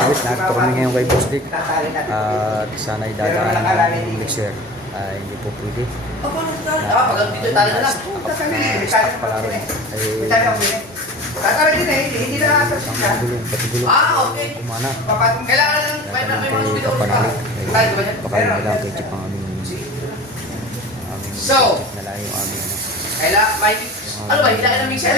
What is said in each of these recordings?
Ayos, nakita kami ngayon kay Boss Dick. At sana idadaan ng mixer. Ay hindi po pwede. Pag dito tayo na lang. Stock pala rin. Kakaroon din hindi na atras siya. Pati gulong. Okay. Kumana. Kailangan lang, may mga Kay video. Kapanalik. Baka yung kailangan kay Chip ang aming So, nalayo ang aming kailangan, may, ano ba, hilain ng mixer?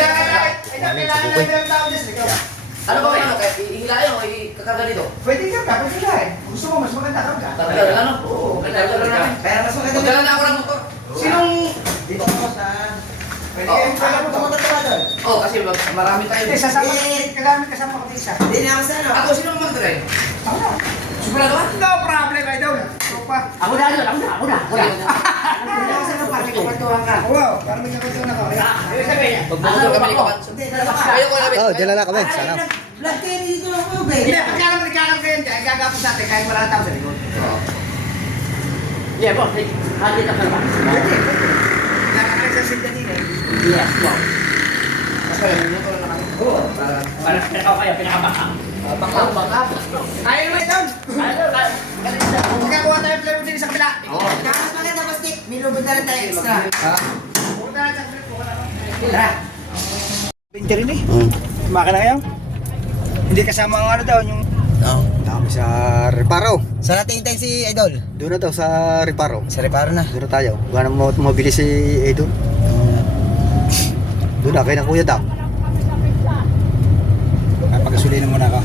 Ano ba kayo? Hilain o ikakarga dito? Pwede ka, tapos hilain. Gusto mo, mas maganda ka. Karga lang ano? Oo, karga lang namin. Kaya mas maganda. Magdala na ako ng motor. Sinong... Dito mo sa... Pwede kayo, kaya mo tumatatawa doon. Oo, kasi marami tayo. Hindi, sasama kagamit kasama ko isa. Hindi na ako sana. Ako, sino mag-drive? Ako na. Sigurado ka? No problem, idol. Ito pa. Ako na. Hindi na ako sana para may kapatuhan ka. Wow, para may kapatuhan ako. Ibig sabihin niya, pag-motor ka malikapan. Ayoko na. Oh, dyan lang kami. Sana. Blood kayo dito ako, be. Hindi, pagkakaroon mo nagkakaroon kayo dyan, gagapos natin kahit marami tao sa likod. Yeah, boss. Hati ka pa naman. Nakakaroon sa silda din eh. Yes, wow. Basta yung motor na kami. Oo. Para ikaw kayo, pinakabaka. Baka. Ayaw mo ito. Magkakuha tayo play mo din sa kabila. Mas maganda ba stick? May lubod na lang tayo extra. Pupunta na sa kabila. Tara. Binti rin eh. Makina kayo? Hindi kasama ang ano daw, yung... Oo. Dami sa Reparo. Saan natin hintayin si Idol? Doon na daw sa Reparo. Sa reparo na. Doon na tayo. Gano'n mo mabili si Edon. Doon na, kaya ng Kuya Dam. Pagkasulin muna ako.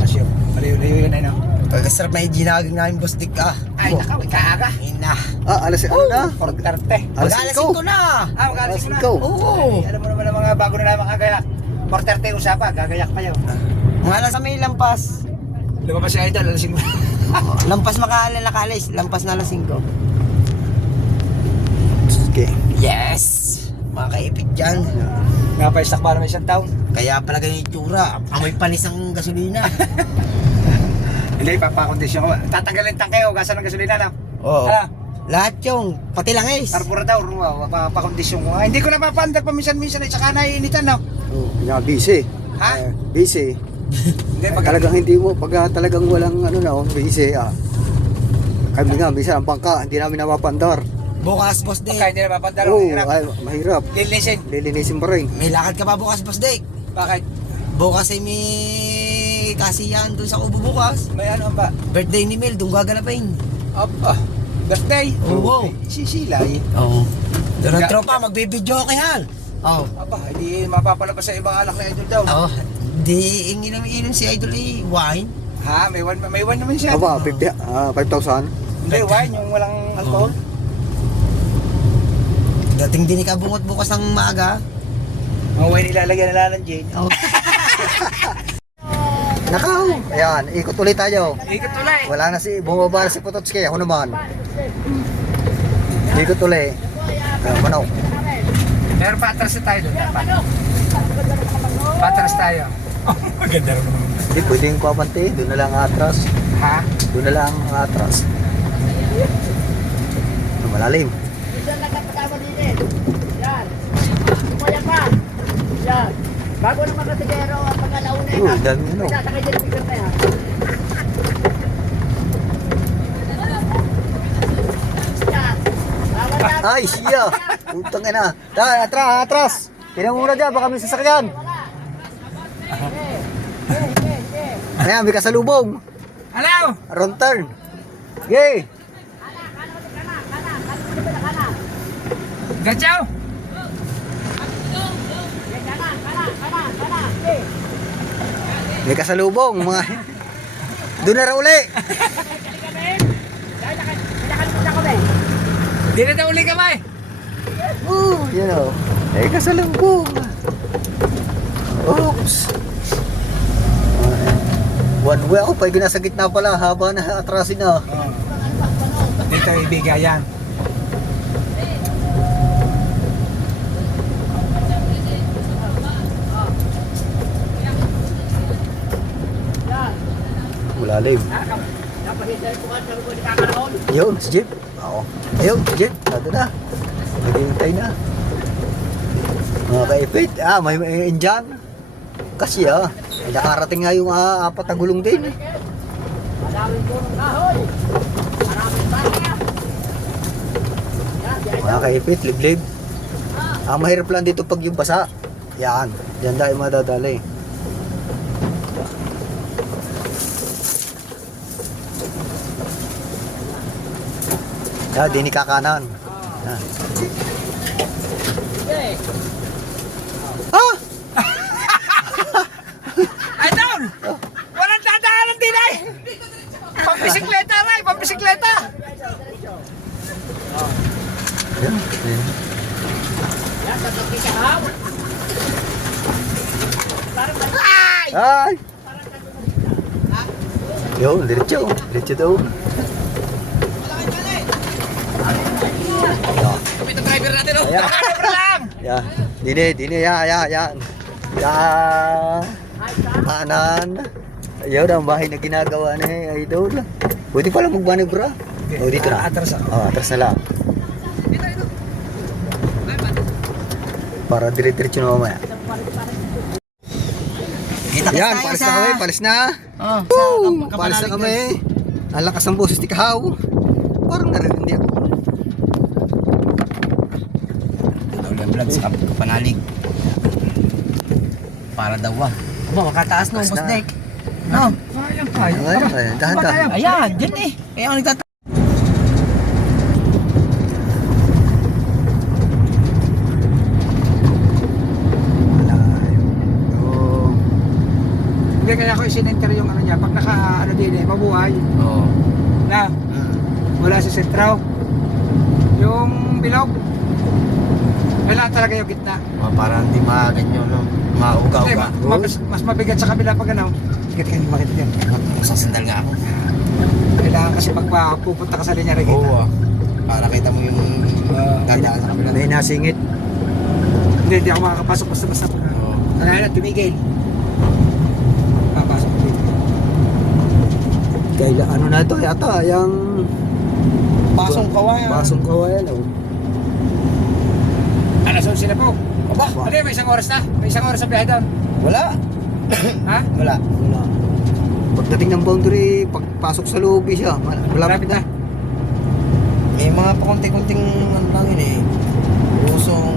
Asyo. Paliw-liw yun na. Pagkasarap na yung ginagawin namin boss stick ah. Ay, nakaw, ikaaga. Ina. Alas ano na? Pagkarte. Alas Mag-alasin 5. ko na. Mag-alas mo na. Oo. Alam mo naman ang mga bago na naman kagayak. Pagkarte usapan, gagayak pa yun. Mga alas may lampas. Lumabas si Idol, alasing mo. Lampas nakaalis. Lampas na alas 5. Okay. Yes. Makaipit dyan. Napay-stock pa naman isang taon. Kaya pala ganyan yung tsura. Amoy panis ang gasolina. Hindi, papakondisyon ko. Tatanggalin tangke o gasan ng gasolina na. Oo. Ah, Lahat yung pati langis. Carburetor, papakondisyon ko. Hindi ko napapaandar pa minsan-minsan at saka naiinitan na. Nga, busy. Ha? Busy. Hindi, Talagang hindi mo, pag talagang walang ano na, busy. Kami nga, minsan ang bangka, hindi namin napapandar. Bukas boss Dick. Pagka hindi napapandar, Oo, hirap. ay, mahirap. Lilinisin. Lilinisin pa rin. May lakad ka pa bukas boss Dick. Bakit? Bukas ay may kasiyahan doon sa Ubo bukas. May ano ba? Birthday ni Mel, doon gaganapin. Birthday. Oo. Sisilay. Oo. Doon ang tropa, magbibidyo ka yan. Oo. Aba, hindi mapapalabas sa ibang alak na idol daw. Oo. Di inom si Idol eh, wine. Ha? May one naman siya. Aba, 5,000. Hindi, wine, yung walang alcohol. Dating din ikabungot bukas ng maaga. Mga wine ilalagyan nila ng gin. Oo. Nakaw! Ayan, ikot ulit tayo. Ikot ulit. Wala na bumaba na si Pototski. Ako naman. Ikot ulit. Manaw. Pero patras na tayo doon. Patras tayo. Maganda rin naman. Hindi, pwedeng kuwapante. Doon na lang atras. Ha? Doon na lang atras. Malalim. Bago naman kasi pero pag alauna Uy, dami ano. sakay din ang picture na yan. Ay, siya! Utang ina. Atras! Tingnan muna dyan, baka may sasakyan. Ayan, may kasalubong. Hello! Wrong turn. Yay! Gachaw! May kasalubong. Mga... Doon na raw uli. Di na uli kamay! Yun o. May kasalubong. Oops. One way ako, pag nasa gitna pala, haba na atrasin na. Dito ibigayan. Malalim. Yun, si Jeep. Oo. Ayun, si Jeep. Ito na. Naghihintay na. Mga kaipit. May Indian. magkasya. Ay nakarating nga yung apat na gulong din. Maraming punong kahoy. Maraming baka. Mga kaipit, liblib. Ang mahirap lang dito pag yung basa. Yan, yan dahil madadali. Yan, di ni kakanan. Yan. Ah! Ay, down! Walang dadaanan din ay! Pampisikleta na ay, pampisikleta! Yan, yan. Ay! Yo, diretso. Diretso daw. Kapit ang driver natin, oh! Ayan. Driver lang! Ya, dini, yan. Kanan. Ayaw na, ang bahay na ginagawa ni Idol. Pwede pala magmanibra. Oh, dito na. Atras, Oh, atras na lang. Para dire-diretso na mamaya. Yan, palis na kami, palis na. Oh, Woo! Palis na kami. Ang lakas ng boses ni Kahaw. Parang naririnig ako. Ulan vlog sa kapanalig. Para daw ah. Aba, makataas no, Taas boss na. Dek. No. Ayan, dahan-dahan. Ayan, dyan eh. Kaya ako nagtataas. Oh. Hindi kaya ako isinenter yung ano niya, pag naka ano din eh, mabuhay. Oo. Na, wala sa sentro. Yung bilog. Kailangan talaga yung gitna. Para hindi maganyo, no? Hindi, Mauga-uga. mas mabigat sa kabila pag ano. Hindi ka makita dyan. Sasandal nga ako. Kailangan kasi pag pupunta ka sa linya rin kita. Oo ah. Para kita mo yung dadaan sa kabila. May nasingit. Hindi ako makakapasok basta-basta pag Oo. kaya na tumigil. Papasok dito. Kaila, ano na ito yata, yung... Pasong kawayan. Pasong kawayan, oh. Alas 11 na po. Aba, Ano yun, may isang oras na? May isang oras na biyahe doon. wala. Ha? Wala. Wala. Pagdating ng boundary, pagpasok sa loob siya, malapit na. May mga pakunti-kunting ano lang yun eh. Usong.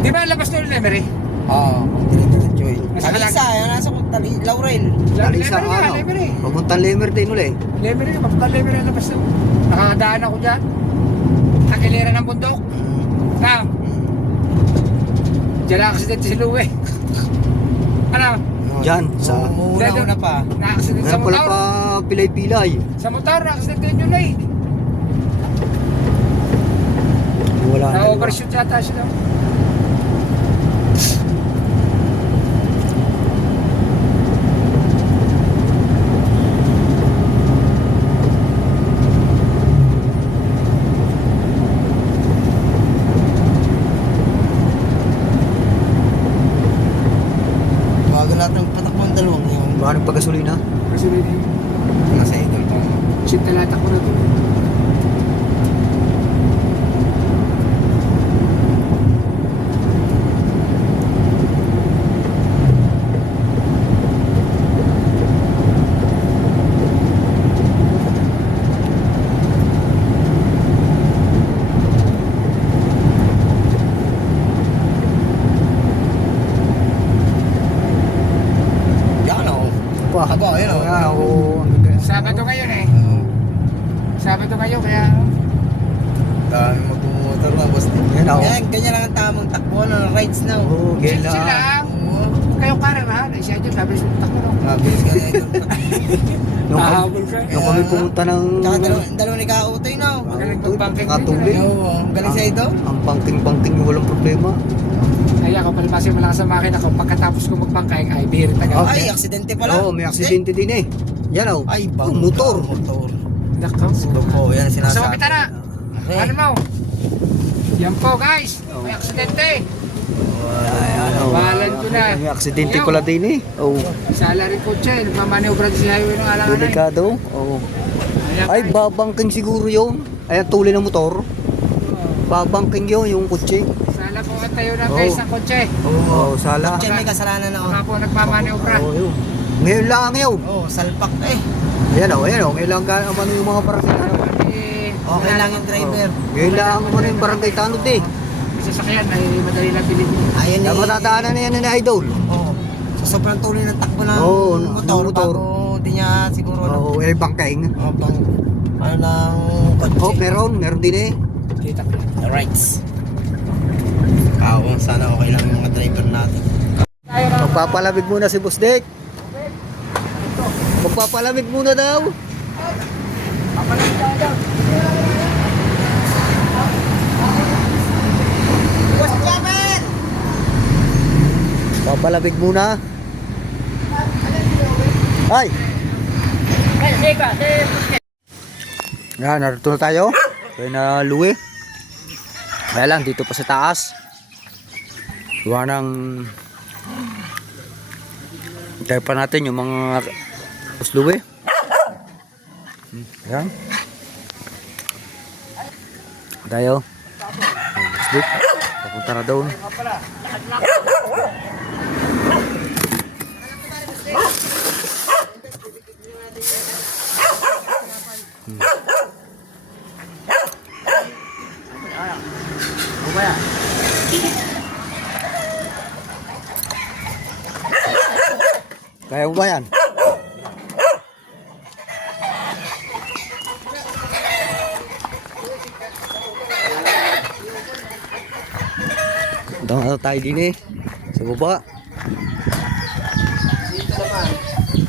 Di ba labas na yung Lemery? Oo. Diretso yun. Nasa Talisa, yan nasa Laurel. Talisa, Lemery nga, ano? Lemery. Papuntang Lemer din uli. Lemery, papunta Lemery ang labas na. Nakakadaan ako dyan. Nakilera ng bundok. Na, dyan na aksidente si Louie. Ano? Dyan, sa... Una pa. Na-aksidente sa Meron pala motor. pa pilay-pilay. Sa motor, na-aksidente yun eh. Wala na. Na-overshoot yata siya. Bago natin patakbo ang dalawang yun. Baka nagpagasolina. Kasi Nasa idol pa. sintalata ko na ito. Yan o. Pa. Aba, ayun o. Kaya ako... Sabado ngayon eh. Sabado ngayon kaya Dami magmumotor na, boss. Yan ako. Yan, ganyan lang ang tamang takbo ng rides na. Oo, chill gila. lang. Oo. Kayong karerahan. Ay siya dyan, sabi siya takbo no. Mabilis ka na idol. Hahabol ka. Nung kami pumunta ng... Tsaka dalawa ni Kautoy na. Magaling mag-banking din Katubig. yun, Oo, ang galing sa ito. Ang pangking-pangking walang problema. Ay ako palpasin mo lang sa makina ko. Pagkatapos ko magbangkay ay birit agad. Ay, aksidente pala. Oo, may aksidente din eh. Yan oh. Ay, Yung motor. Motor. Nakaw. Oo, yan So, sinasabi. kapita na. Okay. Ano mo? Yan po guys. May aksidente. Ay, ano. Balan ko na. May aksidente pala din eh. Oh, Sala rin kotse. Nagmamaneobra din si highway ng alanganan. delikado. Oh. Ay, babangking siguro yun. Ay, ang tuloy ng motor. Babangking yun, yung kutsi. Sala po ate. Nagtatayo na guys ng kotse. Oo, sala. Kotse may kasalanan ako. Mga po nagmamaniobra. Oo, yun. Ngayon lang yun. Oo, salpak na eh. Ayan o. Ngayon lang ano yung mga barangay tanod. Okay lang yung driver. Ngayon lang ano yung barangay tanod eh. Yung sasakyan ay madali lang bilhin. Ayun Kaya eh. matataanan na yan ni Idol. Oo. Sa sobrang tuloy ng takbo ng Oo, motor, ng motor. bago di niya siguro Oo, bangkaing. pang ano lang kotse. Oh, meron din eh. Rights. Sana okay lang yung mga driver natin. Magpapalamig muna si Boss Dick. Magpapalamig muna daw. Papalamig muna. Ay! Yan, narito na tayo. Kaya na Louie. Kaya lang, dito pa sa taas. Gawa ng hintay pa natin yung mga usluwi. Ayan. Tayo. Usluwi. Papunta na doon. Kaya mo ba yan? Doon tayo din eh. Sa baba.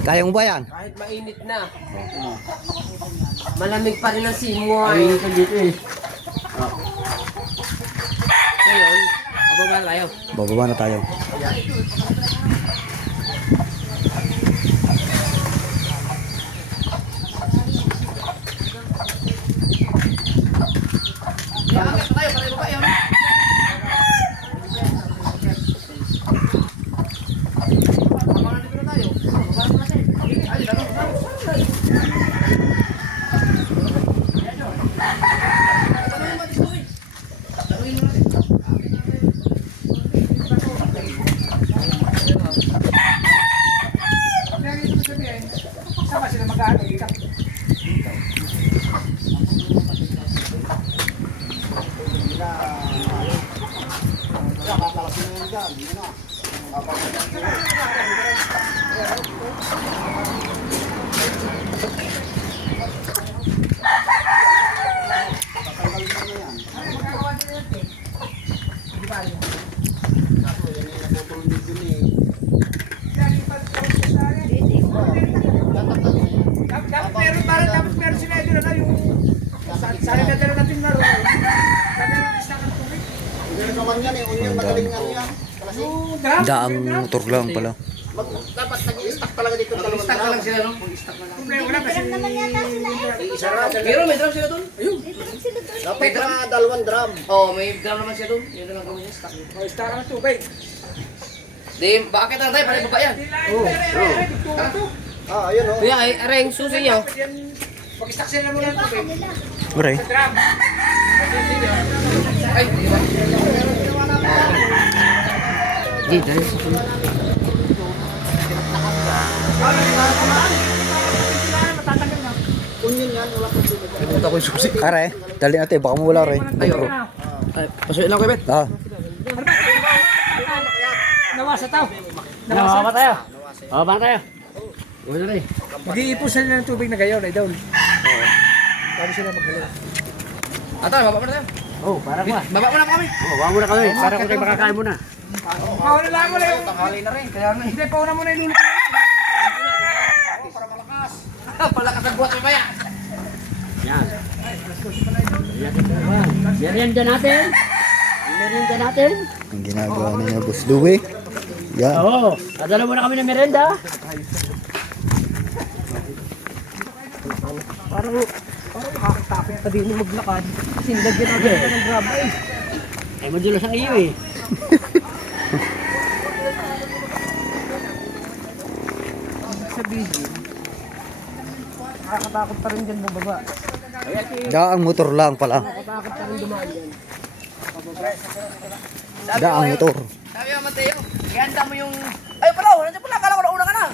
Kaya mo ba yan? Kahit mainit na. Malamig pa rin ang simoy. Ay, dito eh. Ngayon, bababa na tayo. Bababa na tayo. Sama sila mag-aano dito. Dapat meron sila ito na yung sana na dala natin laro. Daang motor lang pala. Dapat nag-i-stack talaga dito. Nag-i-stack na lang sila, no? Problema wala kasi Pero may drum sila doon. Ayun. Dapat na dalawang drum. Oo, may drum naman sila doon. Yun na lang gawin niya, stack. start ng tubig. Di, bakit na tayo? Pare baba yan. Ayun oh. Kuya, ay, areng, susi niyo. Pag-stack sila muna ng tubig. Ure. Drum. Ay, di ba? Di, dahil sa Pumunta ko yung susi. Are, dali natin. Baka mawala rin. Ayo. Pasukin lang ko, Bet. Ah. Nawasa tao. Nawasa tayo. Baba tayo. Wala rin. Mag-iipon sila ng tubig na gayon, idol. Bago sila maghalo. Ata, baba muna tayo. Oh, para ko. Baba muna po kami. Oh, wala muna kami. Para ko kayo makakain muna. Mauna lang mo lang. Tanghali na rin. Kaya na. Hindi, pauna muna yung luluto. Para malakas. Palakas ang buhat mamaya. Yan. Merienda natin. Merienda natin. Ang ginagawa niya Boss Louie. Yan. Oo. Dadala muna kami ng merienda. Parang makakatapin ka din maglakad. Kasi nilagyan natin ng grab eh. Eh, madulas ang iyo eh. Sabihin, nakakatakot pa rin dyan bumaba. Daang motor lang pala. Nakakatakot pa rin dumaan dyan. Daang motor. Sabi mo, Mateo, ihanda mo yung... Ay, pala, nandiyan pala. Akala ko nauna ka na.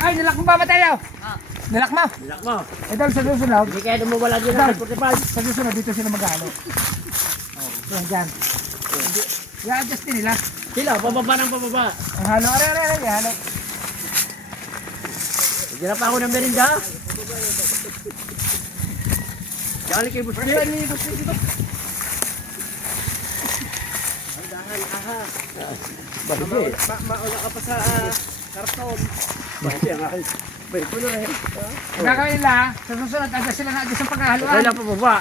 Ay, nilak mo ba, Mateo? Nilak mo? Bilak mo. Ito, sa susunod. Hindi kaya dumawala din ang 45. Sa susunod, dito sila mag-halo. Yan, dyan. I-adjust din nila. Sila, pababa ng pababa. Ang halo, are, halo. Hindi pa ako ng merinda. Kali kay Busti. Mauna ka pa sa karton. Bakit ang akin? May puno na yun. Ang gagawin nila, sa susunod, adjust sila na adjust ang paghahaluan. Kailan pababa?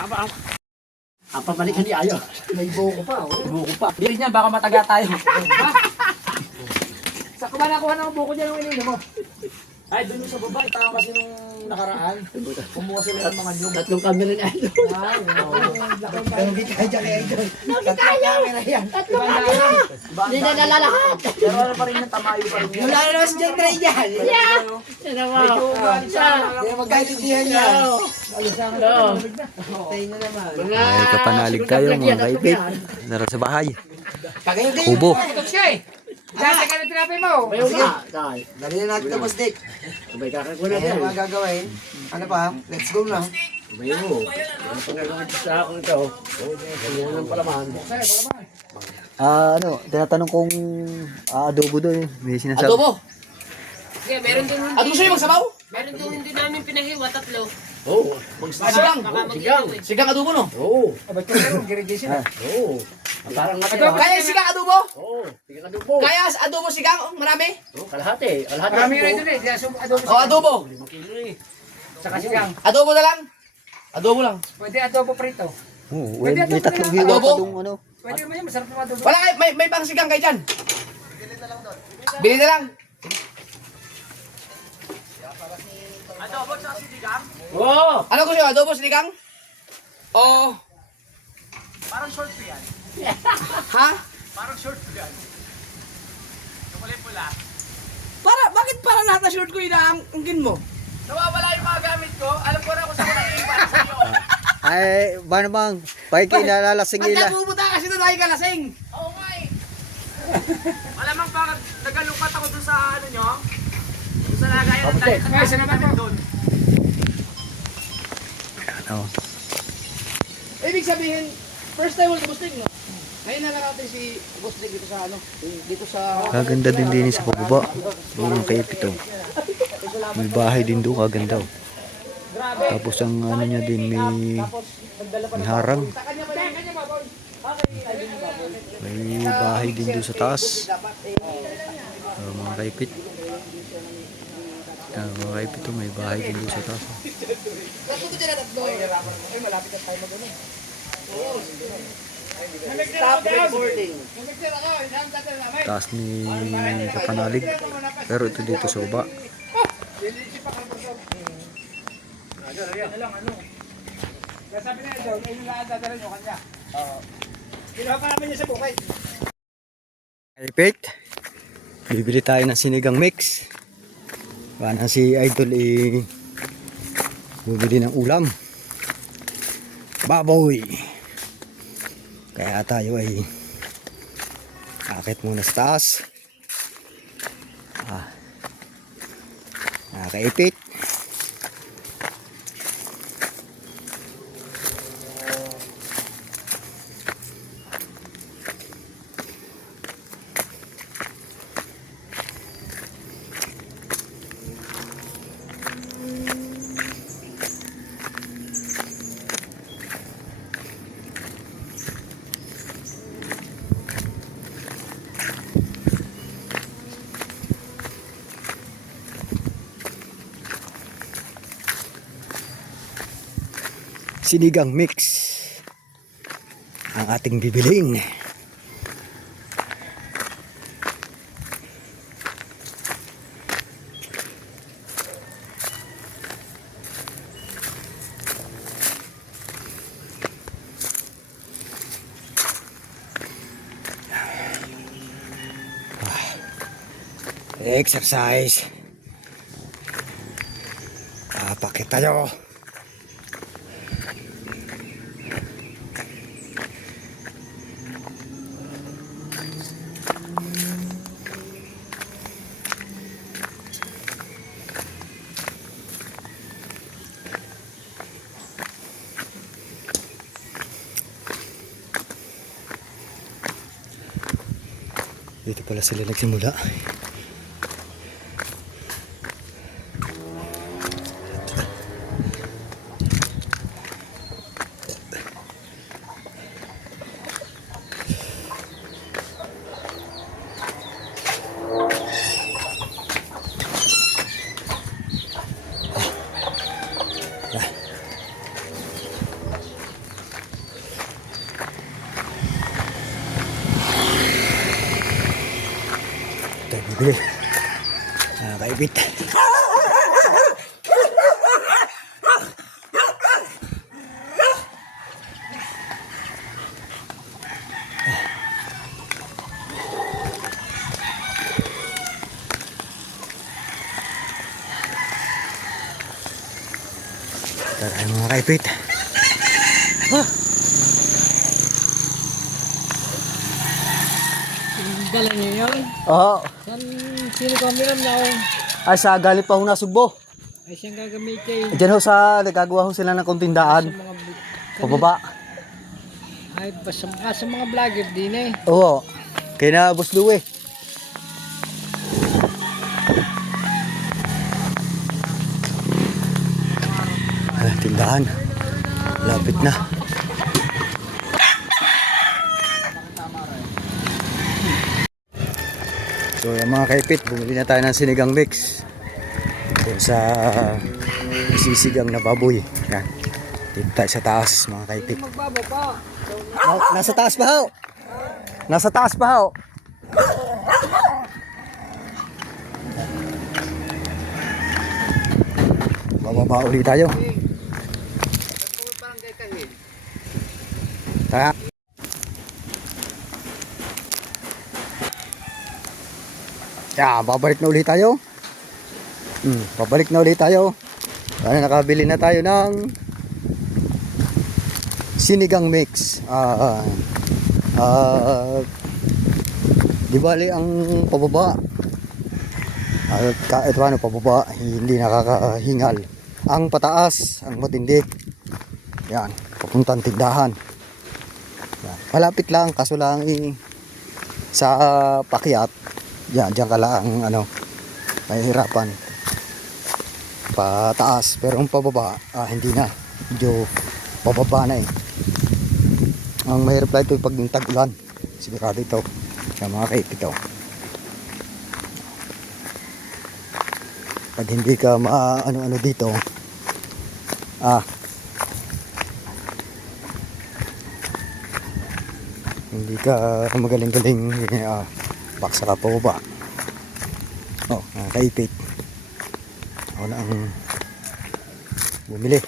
Ang pabalikan ni Ayo. May buko pa. Buko pa. Hindi niya, baka mataga tayo. Sa kumanakuha ng buko dyan ang inino mo. Ay, doon yung sa baba. Tama kasi nung nakaraan. Kumuha sila ng mga nyug. Tatlong camera ni Ayo. Pero hindi kaya dyan kaya dyan. Hindi na nalalahat. Pero ano pa rin yung tamayo pa rin yun. Wala na naman si John Ray dyan. Yan naman. Hindi magkaintindihan yan. Tayo na naman. May kapanalig tayo mga kaipit. Nara sa bahay. Pagayong Kubo. Tutok siya eh. Dati ka na tinapay mo. Bayo nga. Kay. Dali na natin tapos, Dick. Sabay kakaguna Ano yan. mga gagawin? Ano pa? Let's go na. Bayo mo. Ano pang gagawin sa akin ito? Kanya ng palaman. Ano, tinatanong kong adobo doon. May sinasabi. Adobo! Yeah, meron din hindi. Adobo sa'yo magsabaw? Meron din hindi namin pinahiwa, tatlo. Oo. Sigang. Sigang. Sigang adobo no? Oo. Abay ko meron, girigisyon na. Oo. Parang matira. Kaya sigang adobo? Oo. Sigang adobo. Kaya adobo sigang? Marami? Oo, kalahati. Kalahati Marami adobo. rin doon eh. Di aso adobo O, adobo. 5 kilo eh. Saka sigang. Adobo na lang. Adobo lang. Pwede adobo prito. Oo, may tatlong hiwa Adobo? pa doon ano. Pwede naman yun, masarap yung adobo. Wala kayo, may pang sigang kayo dyan. Bili na lang. Adobo sa sinigang? Oo. Ano gusto nyo? Adobo sinigang? O... Parang short po yan. Ha? Parang short po yan. Pula. Bakit parang lahat na short ko inaangkin mo? Nawawala yung mga gamit ko. Alam ko na kung saan ko naiiwan sa iyo. Ay, ba naman? Pahiki nalalasing Ang nila. nabubuta kasi doon ay kalasing. Oo nga eh. Malamang bakit nagalupat ako doon sa ano nyo? Doon sa lagayan ng tayo. Ay, salamat po. Doon. Ano? Ibig sabihin, first time mo Bustig, no? Ngayon na lang natin si Bustig dito sa ano? Dito sa... Kaganda din din sa pababa. Yung kaipit oh. May bahay din doon, kaganda oh. Tapos ang ano niya din may harang. May bahay din doon sa taas. Mga kaipit. Mga kaipit oh, may bahay din doon sa taas. Oh. Stop recording. Taas ni kapanalig. Pero ito dito sa baba. Sabi na daw, ayun lang dadala nyo kanya. Kinuha pa namin niya sa bukay. Kaipit. Bibili tayo ng sinigang mix. Para si Idol bibili ng ulam. Baboy. Kaya tayo ay akit muna sa taas. Nakaipit. Sinigang mix ang ating bibiling. Exercise. Pakit tayo. Dito pala sila nagsimula. Tayo bibili. Kaipit. Tara mga kaipit. Dala niyo yun? Oo. Sino kamiram na ako? Ay sa galing pa ho na Subo. Ay siyang gagamitin. Diyan ho sa nagagawa ho sila ng kontindaan. Pababa. Ay, basta sa mga vlogger din eh. Oo. Kaya na Boss Louie. Tindahan. Lapit na. So yung mga kaipit, bumili na tayo ng sinigang mix. Doon sa isisigang na baboy. Yan. Dito tayo sa taas mga kaipit. Magbaba pa. Nasa taas pa ho. Nasa taas pa ho. Bababa ulit tayo. Tara. Babalik na ulit tayo. Babalik na ulit tayo. Dahil nakabili na tayo ng sinigang mix. Di bali ang pababa. Kahit paano pababa, hindi nakakahingal. Ang pataas, ang matindi. Yan, papuntang tindahan. Yan. Malapit lang, kaso lang sa pakyat. Yan, diyan ka lang mahihirapan. Pataas, pero ang pababa, hindi na. Medyo pababa na eh. Ang mahirap lang ito pag tag-ulan. Sigurado ito. Kaya mga kaip ito. Pag hindi ka ano dito, hindi ka magaling-galing, baksa ka pababa. Mga kaipit. Ako na ang bumili.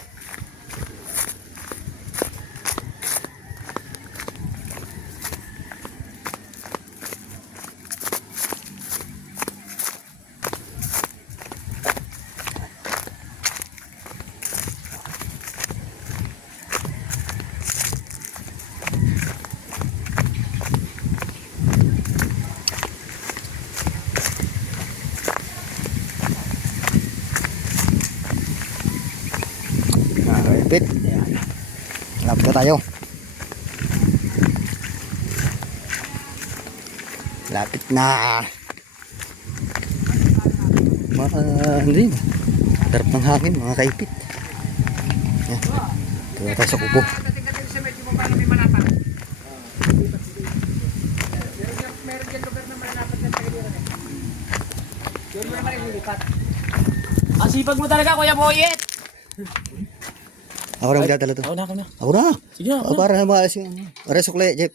Kapit. Lapit na tayo. Lapit na. Hindi. Darap ng hangin mga kaipit. Tuwa tayo sa kubo. Ang sipag mo talaga, Kuya Boyet. Ako na magdadala to. Ako na. Ako na. Sige na. Para na maalas yung resukle, Jeff.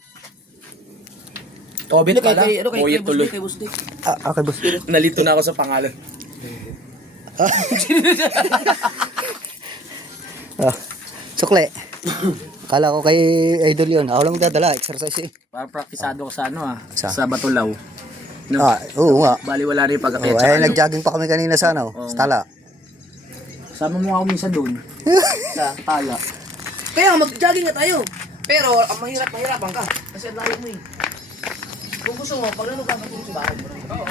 Tobit pala. Boyet tuloy. Okay, boss. Nalito na ako sa pangalan. Sukle. Akala ko kay Idol yun. Ako lang magdadala. Exercise eh. Para praktisado ko sa Sa? sa Batulaw. No? Oo nga. Bali wala rin pagkakit Ay, nag-jogging pa kami kanina sa sa tala. Sama mo ako minsan doon. Sa tala. Kaya mag-jogging na tayo. Pero ang mahirapan ka. Kasi ang layo mo eh. Kung gusto mo, pag ano kakatulog sa bahay mo. Oo.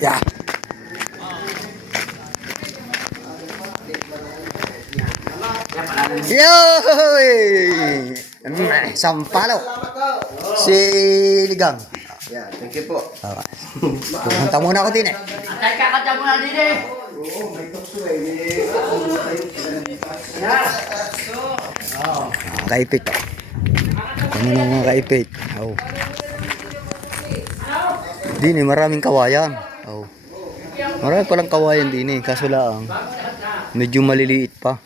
Yeah. Yoy! Sampalo. Si Ligang. Yeah, thank you po. Okay. Pupunta muna ako din eh. Ay, kakatya mo na din eh. Kaipit oh. Ano na mga kaipit? Oh. Din eh, maraming kawayan. Oh. Marami palang kawayan din eh, kaso lang medyo maliliit pa.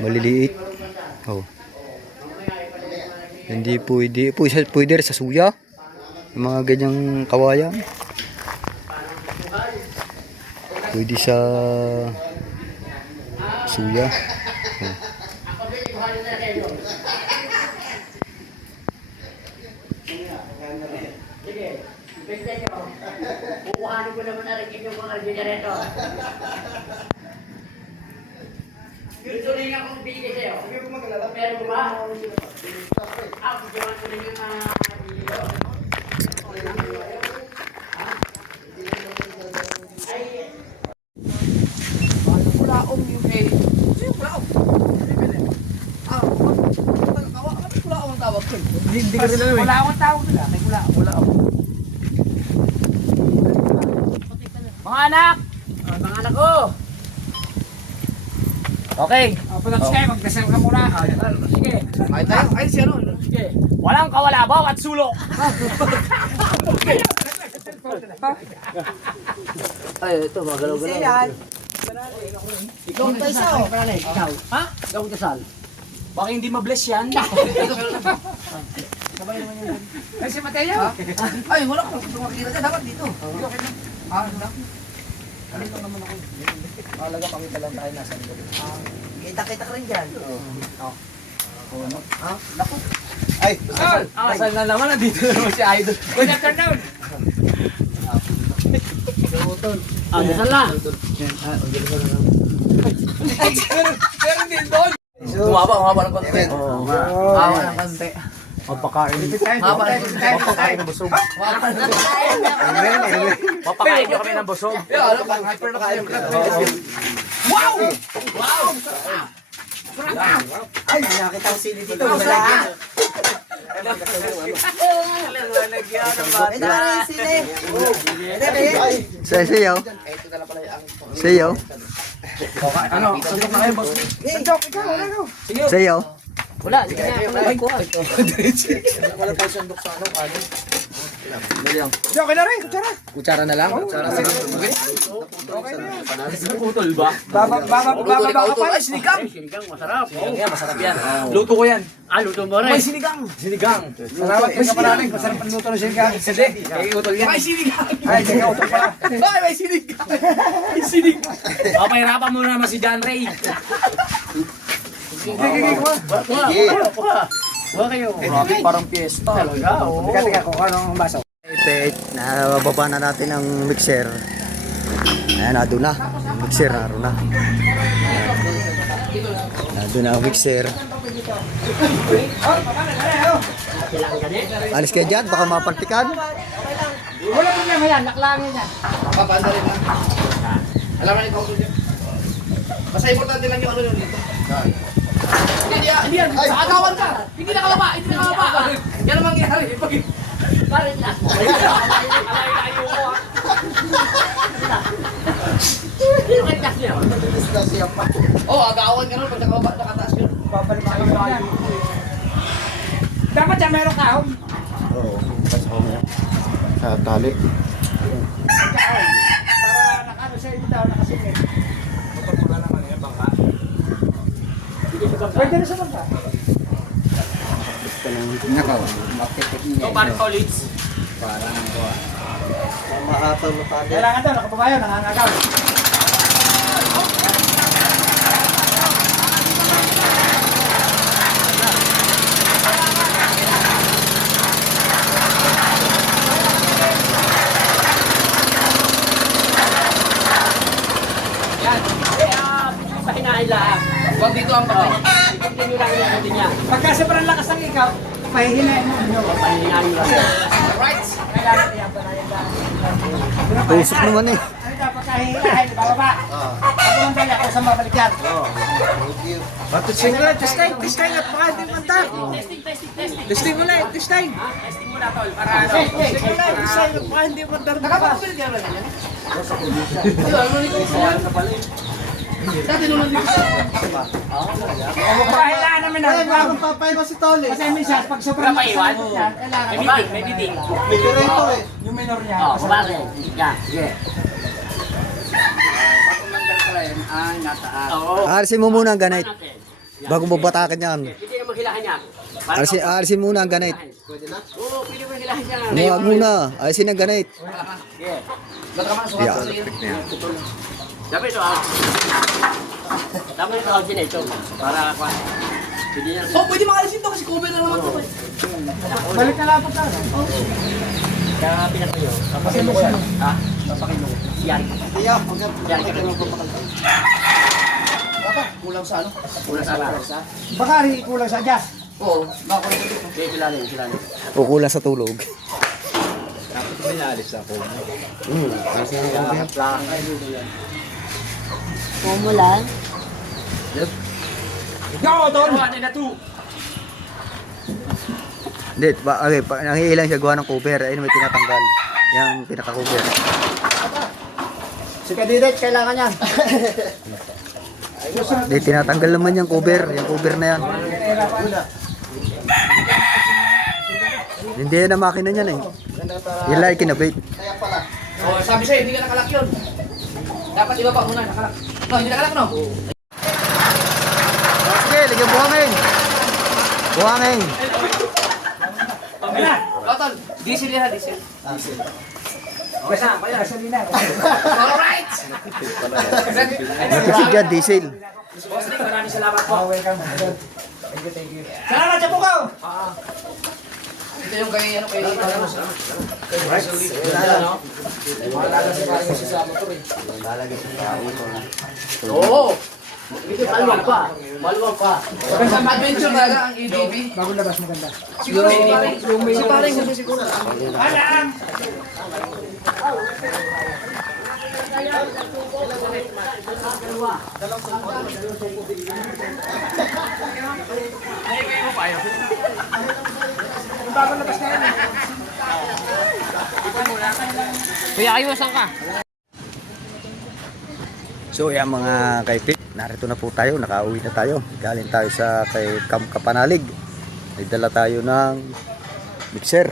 Maliliit. Oh. Hindi pwede. Pwede rin sa suya. Yung mga ganyang kawayan. Pwede sa suya. Oh. Kukuhanin ko naman na rin yung mga generator. Gusto rin akong bigay sa'yo. Meron ba? Gusto ko rin yung bigay Kulaong yung kay... Sino yung kulaong? Kulaong ang tawag ko. Hindi ka nila eh. Kulaong ang tawag nila. May kulaong. Mga anak! Mga anak ko! Okay. Pagkakos kayo, magdasal ka muna. Sige. Ay tayo. Ay si ano? Sige. Walang kawalabaw at sulo. Ay, ito magalaw-galaw. Ikaw ang tasal. Ikaw. Ha? Ikaw ang tasal. Baka hindi ma-bless yan. Ay, si Mateo. Ay, wala ko. Kung makikita ka, dapat dito. Dito naman ako. Malaga pakita lang tayo nasa loob. Kita-kita ka rin dyan. Naku. Ay, Kasal na naman, nandito naman si Idol. good afternoon. Kasal na. Pero hindi doon. Humaba ng konti. Humaba ng konti. Mapakain. Mapakain ng busog. Mapakain nyo kami ng busog. Hyper na kayo. Wow! Wow! Ay, nakita ko sili dito. Ito na rin sili. Sayaw. Sayaw. Ano? Sundok na kayo, boss. Sayaw. Wala, hindi kaya wala ko. Wala tayo sandok sa ano, ano. Okay na rin, kutsara. Kutsara na lang. Kutsara na lang. Okay na yan. Putol ba? Baba ka pa. Ay, sinigang. Sinigang, masarap. Yan, masarap yan. Luto ko yan. Luto mo rin. May sinigang. Sinigang. Salamat kayo maraming. Masarap ang luto ng sinigang. Sige, kay utol yan. May sinigang. Ay, sige, utol pala. Bakit may sinigang? May sinigang. Papahirapan mo naman si John Ray. Sige, Wala kayo. Grabe, parang piyesta. Talaga, oo. Teka, kung anong baso. Ipit, nababa na natin ang mixer. Ayan, nado na. Ang mixer, naro na. Nado na ang mixer. Alis kayo dyan, baka mapalpikan. Wala problema yan, naklangin yan. Papanda rin lang. Alam mo ikaw dito. Basta importante lang yung ano yun dito. Hindi yan. Sa agawan ka. Hindi na kababa. Hindi na kababa. Yan ang mangyayari. Bakit na? Alayo ko ah. Sino kayo taas niya? Oo, agawan ka nun. Pag nakababa, nakataas yun. Dapat yan, meron kahon. Oo, sa tali. Para nakano siya ito daw, nakasingit. Pwede na sa bangka. Nakaw, mapitik niya. So, parang college. Mahataw na tali. Kailangan daw, nakababayo, nangangagaw. Yan. Pahinahin lang. Huwag dito ang patay. Continue lang yung hindi niya. Pagka sobrang lakas ng ikaw, pahihinain mo. Pahinahin lang. Alright. Kailangan yan, panayan lang. Tusok naman eh. Ano daw, pagka hihinain, bababa. kumandali ako sa mabalik yan. Testing mo lang, testing at baka hindi kumanda. Testing mo lang, testing. Testing muna tol, para ano. Testing mo lang, testing at baka hindi kumanda. Nakapagpili ka ba ganyan? Ano nito siya? Dati nung nandito siya. Kailangan namin na. Bagong papay ba si Tole? Kasi minsan, pag sobrang Maiwan? kailangan. May meeting, may meeting. May operator eh. Yung minor niya. Oo, kumare. Yan, sige. Ay, nataas. Oo. Alisin mo muna ang ganit. Bago mo batakan yan. Pwede na maghilahan yan. Alisin muna ang ganit. Oo, pwede mo hilahan yan. Huwag muna. Alisin ang ganit. Sige. Ba't ka man sukat Yeah. sa iyo? Dapat ito ah. Dapat ito ang ito. Para pa. Pwede yan. Oh, pwede makalisin to kasi cover na naman to. Eh. Balik na lang po ka. Kaya pinatayo. Papakilo ko yan. Ha? Papakilo ko. Yan. Yan. Kulang sa ano? Una sa ala. Baka rin kulang sa adjust. Oo, baka kulang sa dito. Sige, kilalim, kilalim. O kulang sa tulog. Umulan. Go, Tol! Ano na to? Hindi, nangiilang siya gawa ng cover. Ayun may tinatanggal. Yung pinaka-cover. Si Kadidet, kailangan yan. Hindi, tinatanggal naman yung cover. Yung cover na yan. Hindi yan ang makina niyan eh. Yan lang kinabit. Oh, sabi sa'yo, hindi ka nakalak yun. Dapat iba pa muna, nakalak. No, hindi nakalak, no? Sige, lagyan buhangin. Buhangin. Tol, diesel yan ha, diesel. Gasolina. Alright! Kasi dyan, diesel. Boss Nick, maraming salamat po. Welcome. Thank you. Salamat sa pukaw! Ito yung kay, ano, kay, ano, sa Oo! Maluwag pa. Maluwag pa. Adventure talaga ang ADB. Bagong labas, maganda. Siguro si paring gusto siguro. Alam! Bagong labas na yan eh. Kuya, ayusan ka. So yan mga kaipit, narito na po tayo, nakauwi na tayo. Galing tayo sa kay Camp Kapanalig. May dala tayo ng mixer.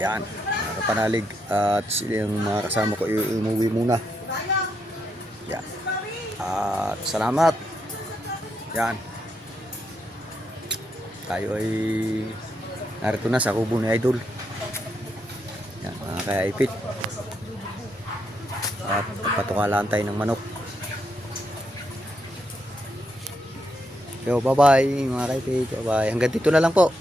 Yan, Kapanalig. At yung mga kasama ko umuwi muna. Yan. At salamat. Yan. Tayo ay narito na sa kubo ni Idol. Yan mga kaipit. At patukalaan tayo ng manok. Yo, bye-bye mga kaipig. Bye-bye. Hanggang dito na lang po.